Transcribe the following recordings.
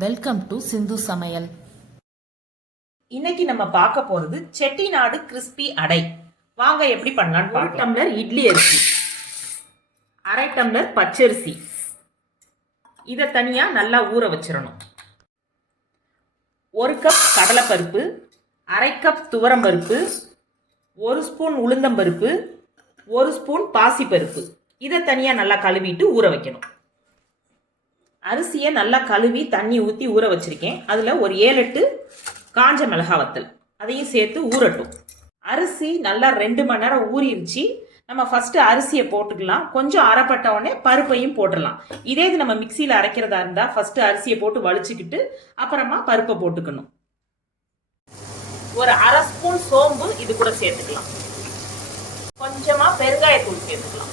Welcome to சிந்து சமையல் இன்னைக்கு நம்ம பார்க்க போறது செட்டிநாடு கிறிஸ்பி அடை. வாங்க எப்படி பண்ணலாம்னு ஒரு டம்ளர் இட்லி அரிசி. அரை டம்ளர் பச்சரிசி. இதை தனியா நல்லா ஊற வச்சிடணும் ஒரு கப் கடலைப்பருப்பு அரை கப் துவரம்பருப்பு ஒரு ஸ்பூன் உளுந்தம்பருப்பு ஒரு ஸ்பூன் பாசிப்பருப்பு. இதை தனியாக நல்லா கழுவிட்டு ஊற வைக்கணும். அரிசியை நல்லா கழுவி தண்ணி ஊற்றி ஊற வச்சுருக்கேன். அதில் ஒரு ஏழு எட்டு காஞ்ச மிளகா வத்தல். அதையும் சேர்த்து ஊறட்டும். அரிசி நல்லா ரெண்டு மணி நேரம் ஊறிடுச்சு. நம்ம ஃபஸ்ட்டு அரிசியை போட்டுக்கலாம். கொஞ்சம் அரைப்பட்ட உடனே பருப்பையும் போட்டுடலாம். இதே இது நம்ம மிக்சியில் அரைக்கிறதா இருந்தால் ஃபஸ்ட்டு அரிசியை போட்டு வலிச்சுக்கிட்டு அப்புறமா பருப்பை போட்டுக்கணும். ஒரு அரை ஸ்பூன் சோம்பு இது கூட சேர்த்துக்கலாம். கொஞ்சமாக பெருங்காயத்தூள் சேர்த்துக்கலாம்.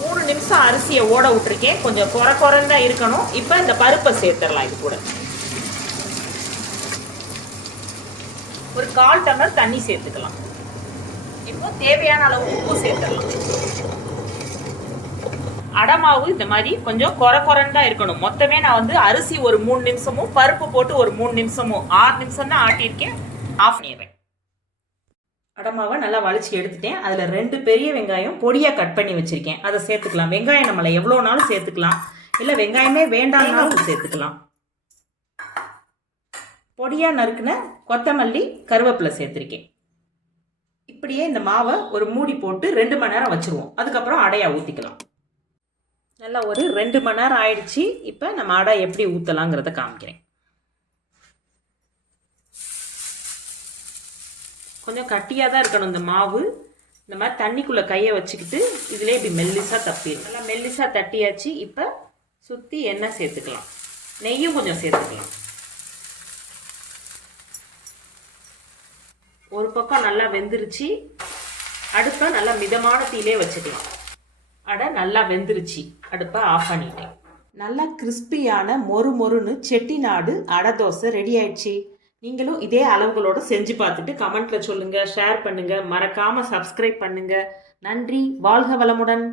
மூணு நிமிஷம் அரிசியை ஓட விட்டுருக்கேன். கொஞ்சம் குறை குறைந்தா இருக்கணும். இப்போ இந்த பருப்பை சேர்த்துடலாம் இது கூட. ஒரு கால் டம்ளர் தண்ணி சேர்த்துக்கலாம். இப்போ தேவையான அளவு உப்பு சேர்த்துடலாம். அடமாவு இந்த மாதிரி கொஞ்சம் குறை குறைந்தா இருக்கணும். மொத்தமே நான் வந்து அரிசி ஒரு மூணு நிமிஷமும் பருப்பு போட்டு ஒரு மூணு நிமிஷமும் ஆறு நிமிஷம் தான் ஆட்டியிருக்கேன். ஆஃப் பண்ணிடுறேன். அடமாவை நல்லா வலிச்சு எடுத்துட்டேன். அதில் ரெண்டு பெரிய வெங்காயம் பொடியாக கட் பண்ணி வச்சுருக்கேன். அதை சேர்த்துக்கலாம். வெங்காயம் நம்மளை எவ்வளோ நாளும் சேர்த்துக்கலாம். இல்லை வெங்காயமே வேண்டாம்னாலும் சேர்த்துக்கலாம். பொடியாக நறுக்குன கொத்தமல்லி கருவேப்பிலை சேர்த்துருக்கேன். இப்படியே இந்த மாவை ஒரு மூடி போட்டு ரெண்டு மணி நேரம் வச்சுருவோம். அதுக்கப்புறம் அடையாக ஊற்றிக்கலாம் நல்லா ஒரு ரெண்டு மணி நேரம் ஆயிடுச்சு. இப்போ நம்ம அடை எப்படி ஊற்றலாங்கிறத காமிக்கிறேன். கொஞ்சம் கட்டியாக தான் இருக்கணும் இந்த மாவு. இந்த மாதிரி தண்ணிக்குள்ளே கையை வச்சுக்கிட்டு இதிலே இப்படி மெல்லிசாக தப்பிடும் நல்லா மெல்லிசாக தட்டியாச்சு. இப்போ சுற்றி எண்ணெய் சேர்த்துக்கலாம். நெய்யும் கொஞ்சம் சேர்த்துக்கலாம். ஒரு பக்கம் நல்லா வெந்துருச்சு. அடுப்பை நல்லா மிதமான தீலே வச்சுக்கலாம். அடை நல்லா வெந்துருச்சு. அடுப்பை ஆஃப் பண்ணிட்டேன். நல்லா கிறிஸ்பியான மொறு மொறுன்னு செட்டிநாடு அடை தோசை ரெடி ஆயிடுச்சு. நீங்களும் இதே அளவுகளோடு செஞ்சு பார்த்துட்டு கமெண்ட்ல சொல்லுங்க ஷேர் பண்ணுங்க. மறக்காம சப்ஸ்கிரைப் பண்ணுங்க. நன்றி. வாழ்க வளமுடன்.